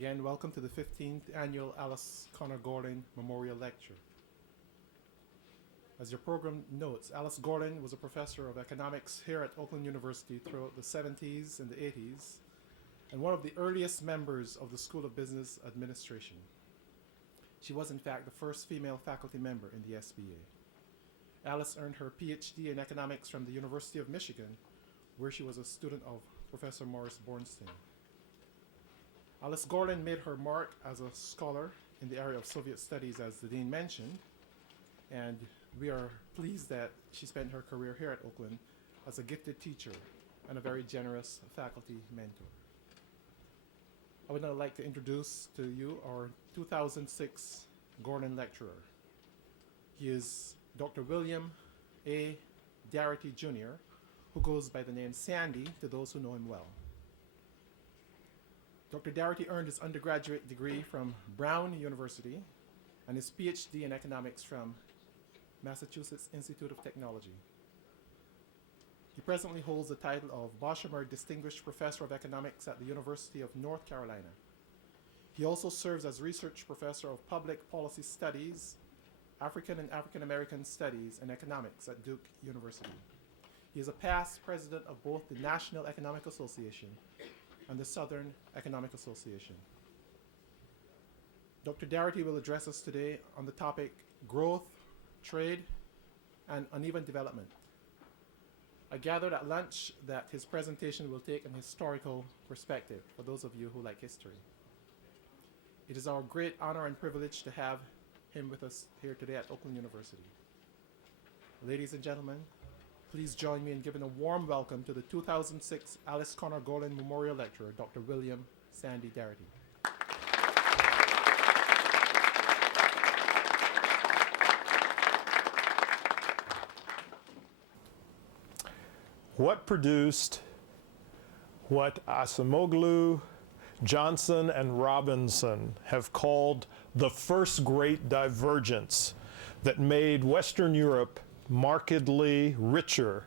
Again, welcome to the 15th Annual Alice Connor Gorlin Memorial Lecture. As your program notes, Alice Gorlin was a professor of economics here at Oakland University throughout the 70s and the 80s, and one of the earliest members of the School of Business Administration. She was, in fact, the first female faculty member in the SBA. Alice earned her PhD in economics from the University of Michigan, where she was a student of Professor Morris Bornstein. Alice Gorlin made her mark as a scholar in the area of Soviet studies, as the dean mentioned, and we are pleased that she spent her career here at Oakland as a gifted teacher and a very generous faculty mentor. I would now like to introduce to you our 2006 Gorlin lecturer. He is Dr. William A. Darity, Jr., who goes by the name Sandy to those who know him well. Dr. Darity earned his undergraduate degree from Brown University and his PhD in economics from Massachusetts Institute of Technology. He presently holds the title of Boshamer Distinguished Professor of Economics at the University of North Carolina. He also serves as Research Professor of Public Policy Studies, African and African American Studies, and Economics at Duke University. He is a past president of both the National Economic Association and the Southern Economic Association. Dr. Darity will address us today on the topic growth, trade, and uneven development. I gathered at lunch that his presentation will take an historical perspective for those of you who like history. It is our great honor and privilege to have him with us here today at Oakland University. Ladies and gentlemen, please join me in giving a warm welcome to the 2006 Alice Connor Gorlin Memorial Lecturer, Dr. William Sandy Darity. What produced what Acemoglu, Johnson, and Robinson have called the first great divergence that made Western Europe markedly richer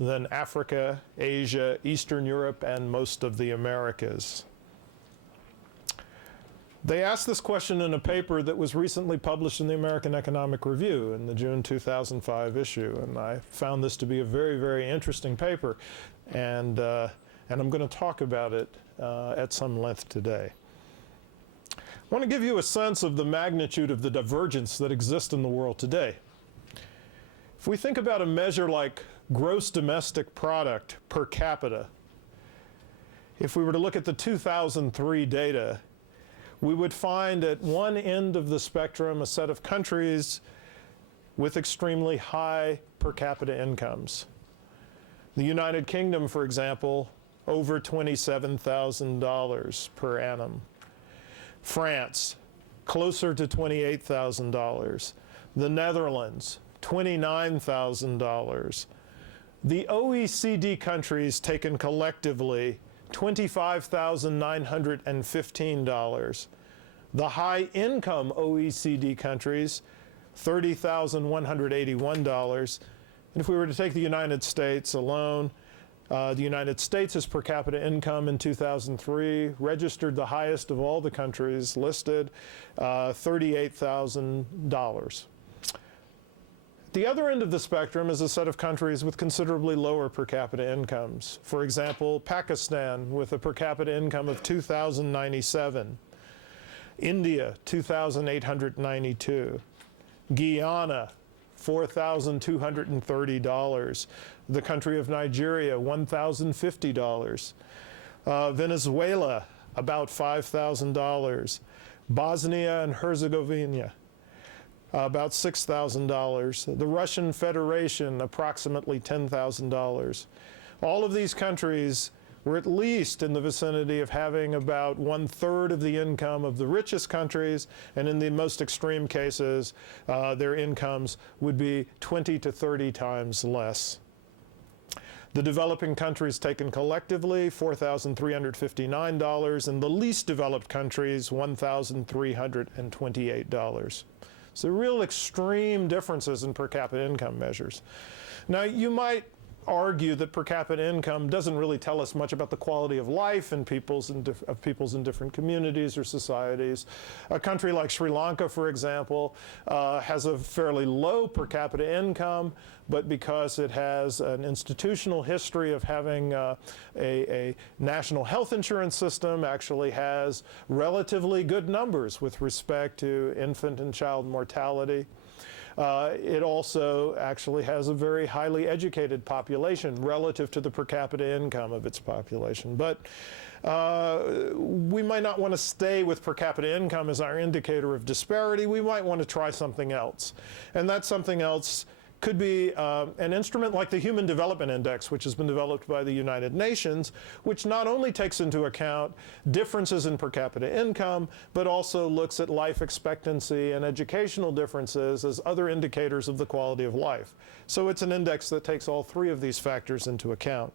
than Africa, Asia, Eastern Europe, and most of the Americas? They asked this question in a paper that was recently published in the American Economic Review in the June 2005 issue, and I found this to be a very, very interesting paper, and I'm going to talk about it at some length today. I want to give you a sense of the magnitude of the divergence that exists in the world today. If we think about a measure like gross domestic product per capita, if we were to look at the 2003 data, we would find at one end of the spectrum a set of countries with extremely high per capita incomes. The United Kingdom, for example, over $27,000 per annum. France, closer to $28,000. The Netherlands, $29,000. The OECD countries taken collectively, $25,915. The high-income OECD countries, $30,181. And if we were to take the United States alone, the United States' per capita income in 2003 registered the highest of all the countries listed, $38,000. The other end of the spectrum is a set of countries with considerably lower per capita incomes. For example, Pakistan with a per capita income of $2,097. India, $2,892. Guyana, $4,230. The country of Nigeria, $1,050. Venezuela, about $5,000. Bosnia and Herzegovina, about $6,000. The Russian Federation, approximately $10,000. All of these countries were at least in the vicinity of having about 1/3 of the income of the richest countries, and in the most extreme cases, their incomes would be 20 to 30 times less. The developing countries taken collectively, $4,359, and the least developed countries, $1,328. So real extreme differences in per capita income measures. Now, you might argue that per capita income doesn't really tell us much about the quality of life in peoples in different communities or societies. A country like Sri Lanka, for example, has a fairly low per capita income, but because it has an institutional history of having a national health insurance system, actually has relatively good numbers with respect to infant and child mortality. It also actually has a very highly educated population relative to the per capita income of its population. But we might not want to stay with per capita income as our indicator of disparity. We might want to try something else. And that something else could be an instrument like the Human Development Index, which has been developed by the United Nations, which not only takes into account differences in per capita income, but also looks at life expectancy and educational differences as other indicators of the quality of life. So it's an index that takes all three of these factors into account.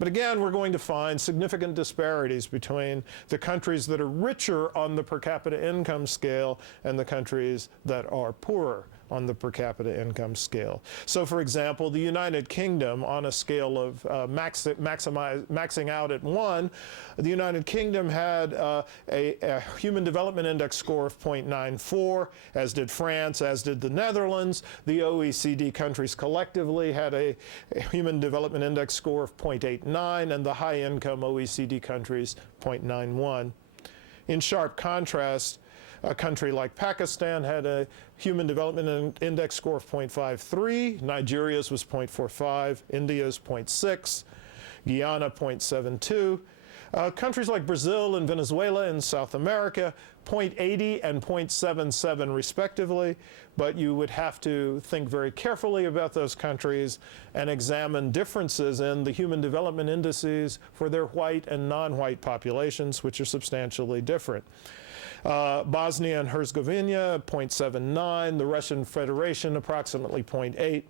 But again, we're going to find significant disparities between the countries that are richer on the per capita income scale and the countries that are poorer on the per capita income scale. So for example, the United Kingdom, on a scale of maxing out at 1, the United Kingdom had a Human Development Index score of 0.94, as did France, as did the Netherlands. The OECD countries collectively had a Human Development Index score of 0.89, and the high-income OECD countries 0.91. In sharp contrast, a country like Pakistan had a Human Development Index score of 0.53, Nigeria's was 0.45, India's 0.6, Guyana 0.72. Countries like Brazil and Venezuela in South America, 0.80 and 0.77 respectively, but you would have to think very carefully about those countries and examine differences in the human development indices for their white and non-white populations, which are substantially different. Bosnia and Herzegovina, 0.79, the Russian Federation, approximately 0.8.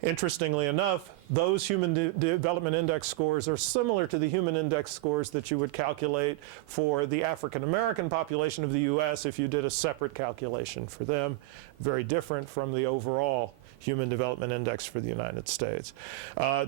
Interestingly enough, those Human Development Index scores are similar to the human index scores that you would calculate for the African American population of the U.S. if you did a separate calculation for them. Very different from the overall Human Development Index for the United States.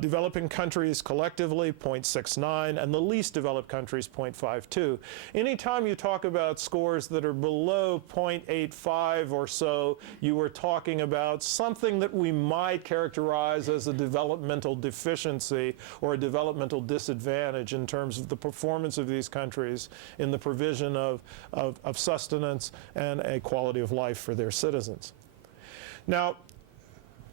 Developing countries collectively, 0.69, and the least developed countries, 0.52. Anytime you talk about scores that are below 0.85 or so, you are talking about something that we might characterize as a developmental deficiency or a developmental disadvantage in terms of the performance of these countries in the provision of sustenance and a quality of life for their citizens. Now,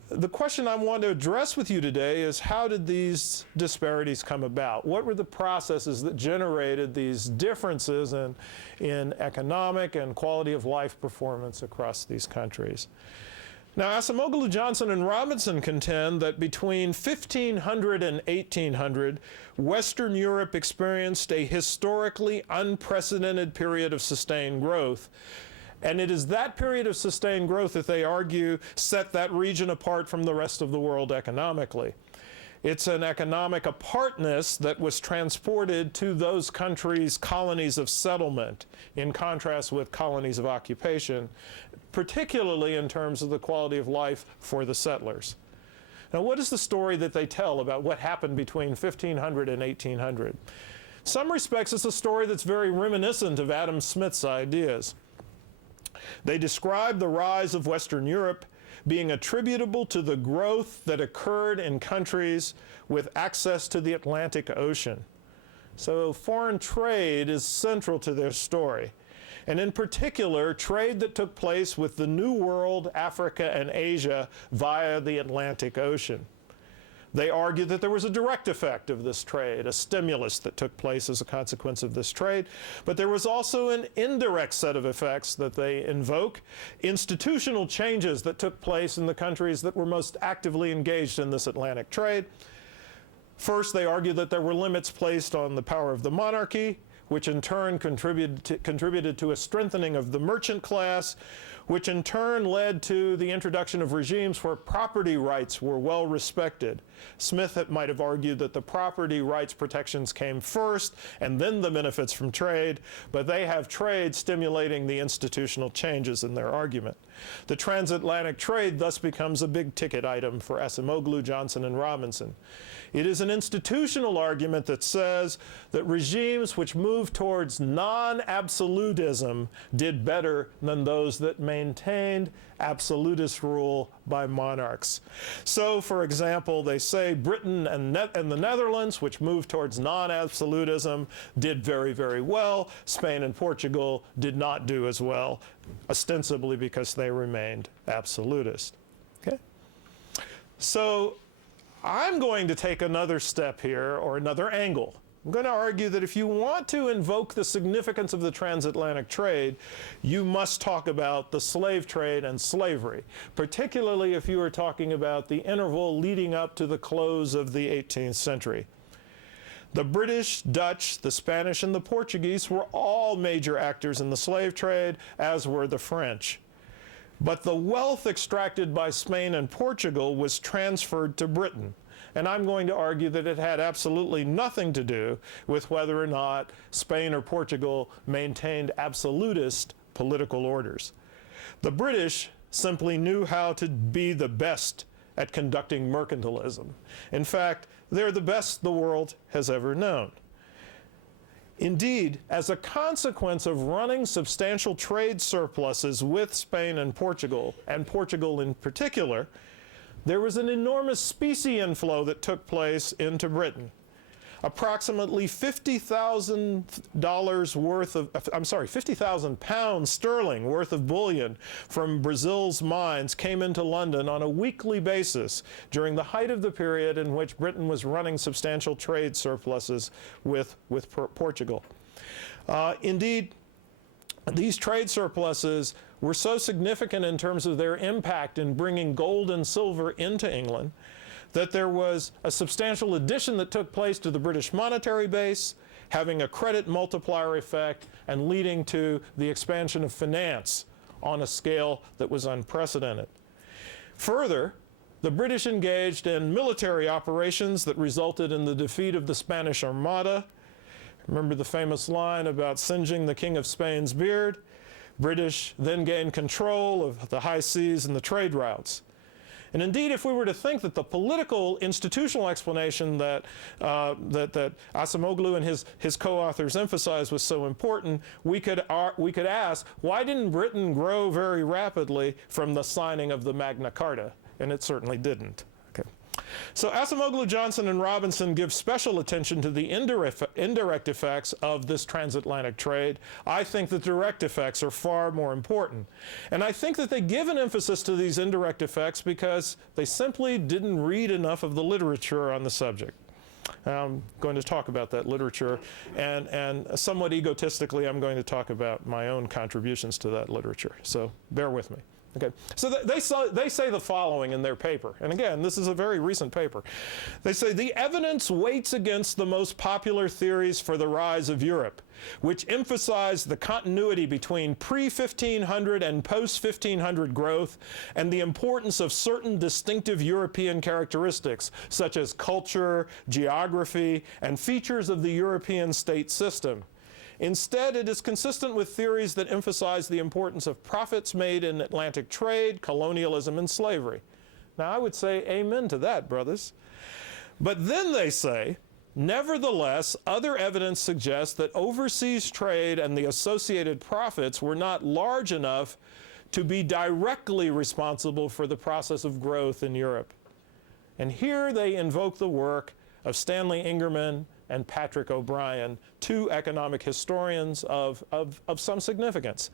the question I want to address with you today is, how did these disparities come about? What were the processes that generated these differences in economic and quality of life performance across these countries? Now, Acemoglu, Johnson, and Robinson contend that between 1500 and 1800, Western Europe experienced a historically unprecedented period of sustained growth. And it is that period of sustained growth that they argue set that region apart from the rest of the world economically. It's an economic apartness that was transported to those countries' colonies of settlement, in contrast with colonies of occupation, particularly in terms of the quality of life for the settlers. Now, what is the story that they tell about what happened between 1500 and 1800? In some respects, it's a story that's very reminiscent of Adam Smith's ideas. They describe the rise of Western Europe being attributable to the growth that occurred in countries with access to the Atlantic Ocean. So foreign trade is central to their story. And in particular, trade that took place with the New World, Africa, and Asia via the Atlantic Ocean. They argue that there was a direct effect of this trade, a stimulus that took place as a consequence of this trade, but there was also an indirect set of effects that they invoke, institutional changes that took place in the countries that were most actively engaged in this Atlantic trade. First, they argue that there were limits placed on the power of the monarchy, which in turn contributed to a strengthening of the merchant class, which in turn led to the introduction of regimes where property rights were well respected. Smith might have argued that the property rights protections came first and then the benefits from trade, but they have trade stimulating the institutional changes in their argument. The transatlantic trade thus becomes a big ticket item for Acemoglu, Johnson, and Robinson. It is an institutional argument that says that regimes which move towards non-absolutism did better than those that maintained absolutist rule by monarchs. So, for example, they say Britain and the Netherlands, which moved towards non-absolutism, did very, very well. Spain and Portugal did not do as well, ostensibly because they remained absolutist. Okay? So, I'm going to take another step here, or another angle. I'm going to argue that if you want to invoke the significance of the transatlantic trade, you must talk about the slave trade and slavery, particularly if you are talking about the interval leading up to the close of the 18th century. The British, Dutch, the Spanish, and the Portuguese were all major actors in the slave trade, as were the French. But the wealth extracted by Spain and Portugal was transferred to Britain. And I'm going to argue that it had absolutely nothing to do with whether or not Spain or Portugal maintained absolutist political orders. The British simply knew how to be the best at conducting mercantilism. In fact, they're the best the world has ever known. Indeed, as a consequence of running substantial trade surpluses with Spain and Portugal in particular, there was an enormous specie inflow that took place into Britain. Approximately £50,000 sterling worth of bullion from Brazil's mines came into London on a weekly basis during the height of the period in which Britain was running substantial trade surpluses with Portugal. Indeed, these trade surpluses were so significant in terms of their impact in bringing gold and silver into England that there was a substantial addition that took place to the British monetary base, having a credit multiplier effect and leading to the expansion of finance on a scale that was unprecedented. Further, the British engaged in military operations that resulted in the defeat of the Spanish Armada. Remember the famous line about singeing the King of Spain's beard? British then gained control of the high seas and the trade routes. And indeed, if we were to think that the political institutional explanation that Acemoglu and his co-authors emphasized was so important, we could ask, why didn't Britain grow very rapidly from the signing of the Magna Carta? And it certainly didn't. Okay. So Acemoglu, Johnson, and Robinson give special attention to the indirect effects of this transatlantic trade. I think the direct effects are far more important. And I think that they give an emphasis to these indirect effects because they simply didn't read enough of the literature on the subject. I'm going to talk about that literature, and somewhat egotistically, I'm going to talk about my own contributions to that literature. So bear with me. Okay, so they say the following in their paper, and again, this is a very recent paper. They say, the evidence weights against the most popular theories for the rise of Europe, which emphasize the continuity between pre-1500 and post-1500 growth and the importance of certain distinctive European characteristics, such as culture, geography, and features of the European state system. Instead, it is consistent with theories that emphasize the importance of profits made in Atlantic trade, colonialism, and slavery. Now, I would say amen to that, brothers. But then they say, nevertheless, other evidence suggests that overseas trade and the associated profits were not large enough to be directly responsible for the process of growth in Europe. And here they invoke the work of Stanley Ingerman and Patrick O'Brien, two economic historians of some significance.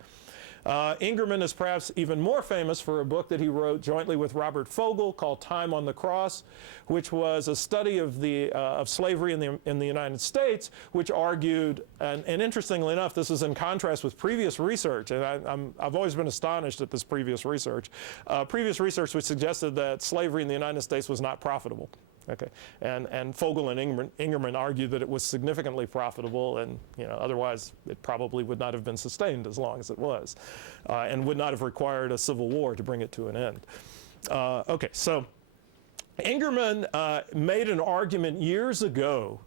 Ingerman is perhaps even more famous for a book that he wrote jointly with Robert Fogel called Time on the Cross, which was a study of slavery in the United States, which argued, and interestingly enough, this is in contrast with previous research, and I've always been astonished at this previous research which suggested that slavery in the United States was not profitable. Okay, and Fogel and Ingerman argued that it was significantly profitable, and otherwise it probably would not have been sustained as long as it was, and would not have required a civil war to bring it to an end. Okay, so Ingerman made an argument years ago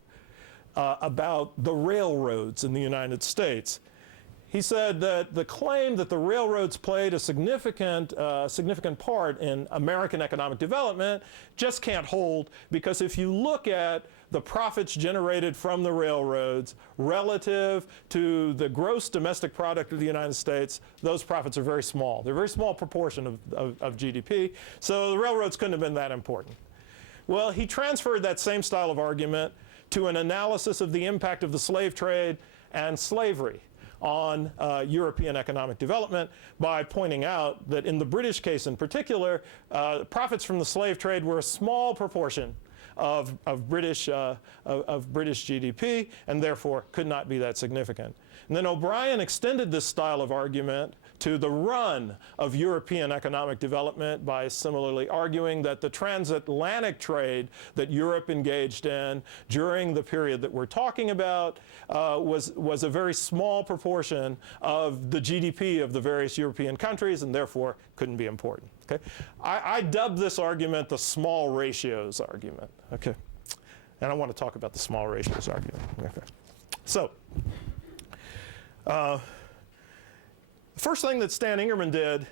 about the railroads in the United States. He said that the claim that the railroads played a significant part in American economic development just can't hold, because if you look at the profits generated from the railroads relative to the gross domestic product of the United States, those profits are very small. They're a very small proportion of GDP, so the railroads couldn't have been that important. Well, he transferred that same style of argument to an analysis of the impact of the slave trade and slavery on European economic development by pointing out that in the British case in particular, profits from the slave trade were a small proportion of British GDP, and therefore could not be that significant. And then O'Brien extended this style of argument to the run of European economic development by similarly arguing that the transatlantic trade that Europe engaged in during the period that we're talking about was a very small proportion of the GDP of the various European countries, and therefore couldn't be important. Okay? I dubbed this argument the small ratios argument. Okay? And I want to talk about the small ratios argument. Okay. So, the first thing that Stan Ingerman did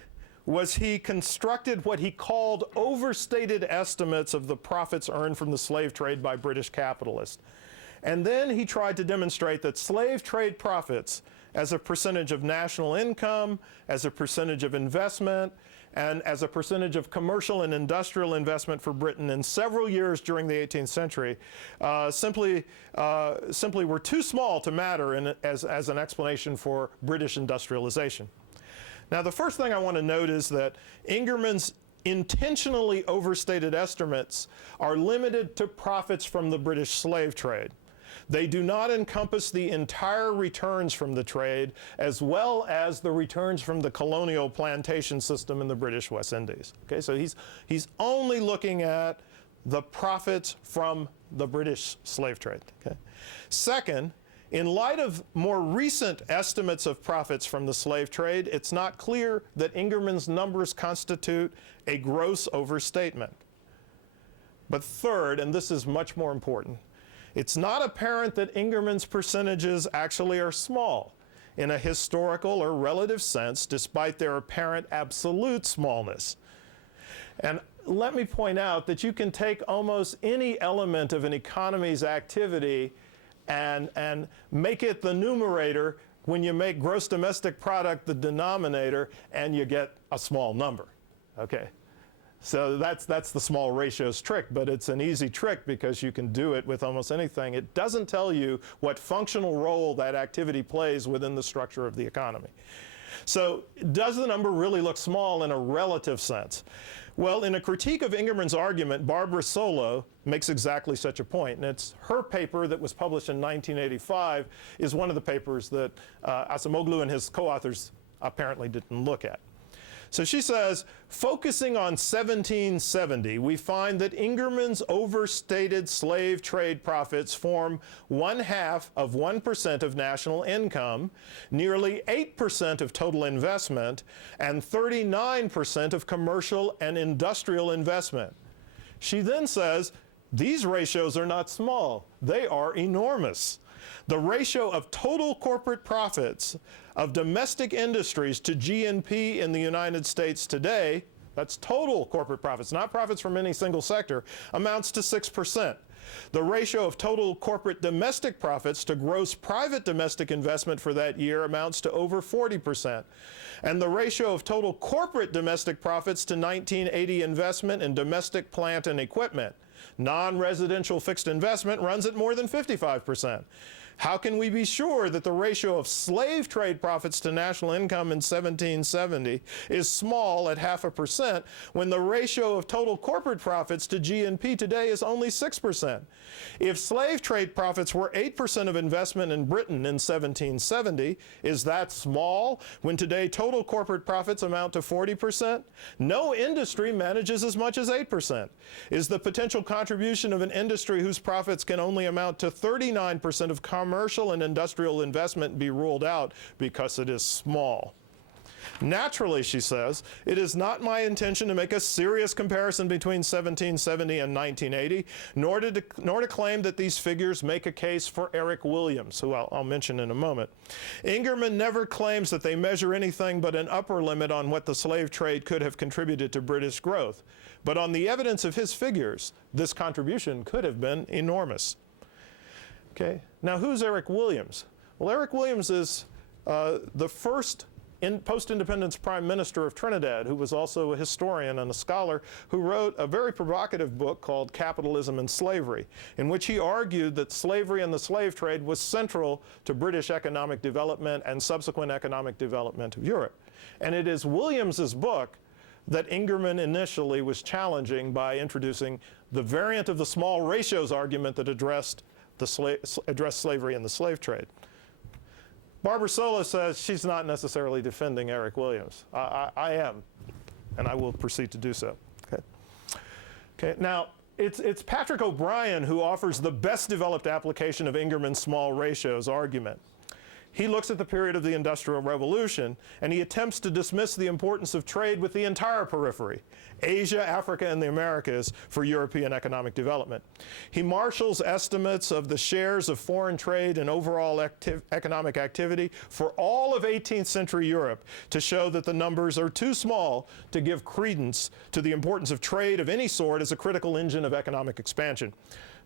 was he constructed what he called overstated estimates of the profits earned from the slave trade by British capitalists. And then he tried to demonstrate that slave trade profits as a percentage of national income, as a percentage of investment, and as a percentage of commercial and industrial investment for Britain in several years during the 18th century simply were too small to matter as an explanation for British industrialization. Now, the first thing I want to note is that Ingerman's intentionally overstated estimates are limited to profits from the British slave trade. They do not encompass the entire returns from the trade, as well as the returns from the colonial plantation system in the British West Indies. Okay, so he's only looking at the profits from the British slave trade. Okay? Second, in light of more recent estimates of profits from the slave trade, it's not clear that Ingerman's numbers constitute a gross overstatement. But third, and this is much more important, it's not apparent that Ingerman's percentages actually are small in a historical or relative sense, despite their apparent absolute smallness. And let me point out that you can take almost any element of an economy's activity and make it the numerator when you make gross domestic product the denominator, and you get a small number. Okay? So that's the small ratios trick, but it's an easy trick because you can do it with almost anything. It doesn't tell you what functional role that activity plays within the structure of the economy. So does the number really look small in a relative sense? Well, in a critique of Ingerman's argument, Barbara Solow makes exactly such a point, and it's her paper that was published in 1985 is one of the papers that Acemoglu and his co-authors apparently didn't look at. So she says, focusing on 1770, we find that Ingerman's overstated slave trade profits form 0.5% of national income, nearly 8% of total investment, and 39% of commercial and industrial investment. She then says, these ratios are not small, they are enormous. The ratio of total corporate profits of domestic industries to GNP in the United States today, that's total corporate profits, not profits from any single sector, amounts to 6%. The ratio of total corporate domestic profits to gross private domestic investment for that year amounts to over 40%. And the ratio of total corporate domestic profits to 1980 investment in domestic plant and equipment, non-residential fixed investment, runs at more than 55%. How can we be sure that the ratio of slave trade profits to national income in 1770 is small at 0.5% when the ratio of total corporate profits to GNP today is only 6%? If slave trade profits were 8% of investment in Britain in 1770, is that small when today total corporate profits amount to 40%? No industry manages as much as 8%. Is the potential contribution of an industry whose profits can only amount to 39% of commercial and industrial investment be ruled out because it is small? Naturally, she says, it is not my intention to make a serious comparison between 1770 and 1980, nor to claim that these figures make a case for Eric Williams, who I'll mention in a moment. Ingerman never claims that they measure anything but an upper limit on what the slave trade could have contributed to British growth. But on the evidence of his figures, this contribution could have been enormous. Okay, now who's Eric Williams? Well, Eric Williams is the first post-independence Prime Minister of Trinidad, who was also a historian and a scholar, who wrote a very provocative book called Capitalism and Slavery, in which he argued that slavery and the slave trade was central to British economic development and subsequent economic development of Europe. And it is Williams's book that Ingerman initially was challenging by introducing the variant of the small ratios argument that addressed slavery and the slave trade. Barbara Sola says she's not necessarily defending Eric Williams. I am, and I will proceed to do so. Okay. Now, it's Patrick O'Brien who offers the best developed application of Ingerman's small ratios argument. He looks at the period of the Industrial Revolution, and he attempts to dismiss the importance of trade with the entire periphery, Asia, Africa, and the Americas, for European economic development. He marshals estimates of the shares of foreign trade and overall economic activity for all of 18th century Europe to show that the numbers are too small to give credence to the importance of trade of any sort as a critical engine of economic expansion.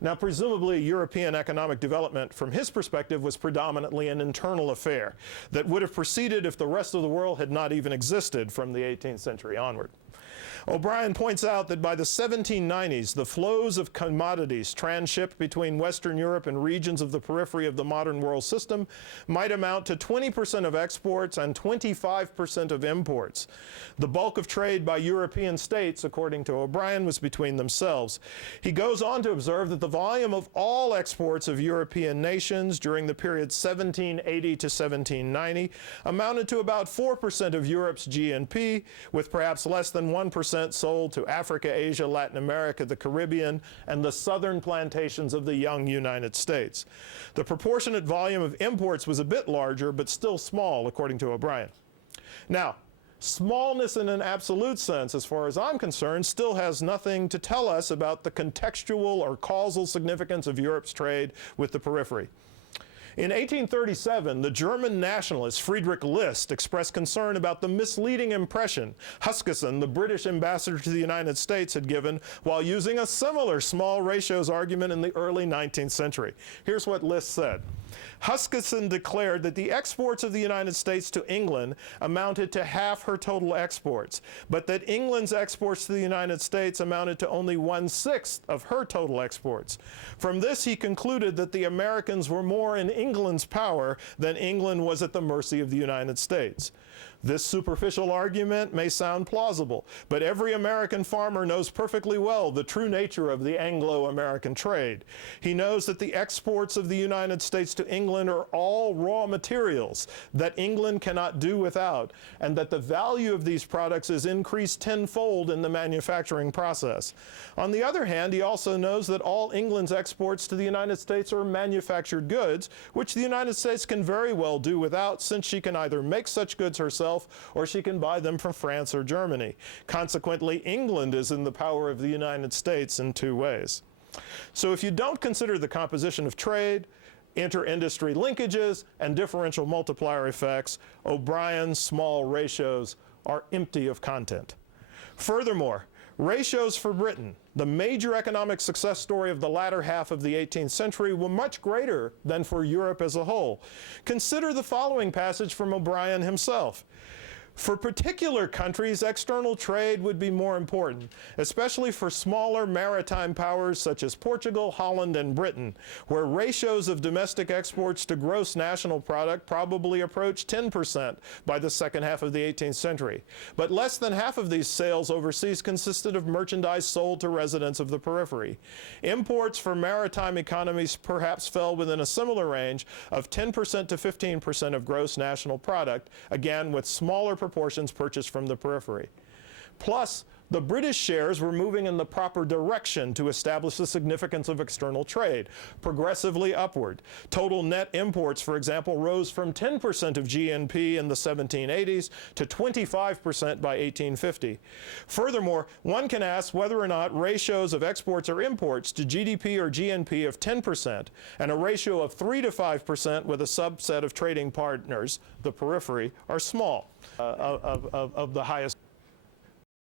Now, presumably, European economic development, from his perspective, was predominantly an internal affair that would have proceeded if the rest of the world had not even existed from the 18th century onward. O'Brien points out that by the 1790s, the flows of commodities transshipped between Western Europe and regions of the periphery of the modern world system might amount to 20% of exports and 25% of imports. The bulk of trade by European states, according to O'Brien, was between themselves. He goes on to observe that the volume of all exports of European nations during the period 1780 to 1790 amounted to about 4% of Europe's GNP, with perhaps less than 1% sold to Africa, Asia, Latin America, the Caribbean, and the southern plantations of the young United States. The proportionate volume of imports was a bit larger, but still small, according to O'Brien. Now, smallness in an absolute sense, as far as I'm concerned, still has nothing to tell us about the contextual or causal significance of Europe's trade with the periphery. In 1837, the German nationalist Friedrich List expressed concern about the misleading impression Huskisson, the British ambassador to the United States, had given while using a similar small ratios argument in the early 19th century. Here's what List said. Huskisson declared that the exports of the United States to England amounted to half her total exports, but that England's exports to the United States amounted to only 1/6 of her total exports. From this, he concluded that the Americans were more in England's power than England was at the mercy of the United States. This superficial argument may sound plausible, but every American farmer knows perfectly well the true nature of the Anglo-American trade. He knows that the exports of the United States to England are all raw materials that England cannot do without, and that the value of these products is increased tenfold in the manufacturing process. On the other hand, he also knows that all England's exports to the United States are manufactured goods, which the United States can very well do without, since she can either make such goods herself or she can buy them from France or Germany. Consequently, England is in the power of the United States in two ways. So if you don't consider the composition of trade, inter-industry linkages, and differential multiplier effects, O'Brien's small ratios are empty of content. Furthermore, ratios for Britain, the major economic success story of the latter half of the 18th century, were much greater than for Europe as a whole. Consider the following passage from O'Brien himself. For particular countries, external trade would be more important, especially for smaller maritime powers such as Portugal, Holland, and Britain, where ratios of domestic exports to gross national product probably approach 10% by the second half of the 18th century. But less than half of these sales overseas consisted of merchandise sold to residents of the periphery. Imports for maritime economies perhaps fell within a similar range of 10% to 15% of gross national product, again with smaller proportions purchased from the periphery. Plus, the British shares were moving in the proper direction to establish the significance of external trade, progressively upward. Total net imports, for example, rose from 10% of GNP in the 1780s to 25% by 1850. Furthermore, one can ask whether or not ratios of exports or imports to GDP or GNP of 10% and a ratio of 3 to 5% with a subset of trading partners, the periphery, are small, of the highest.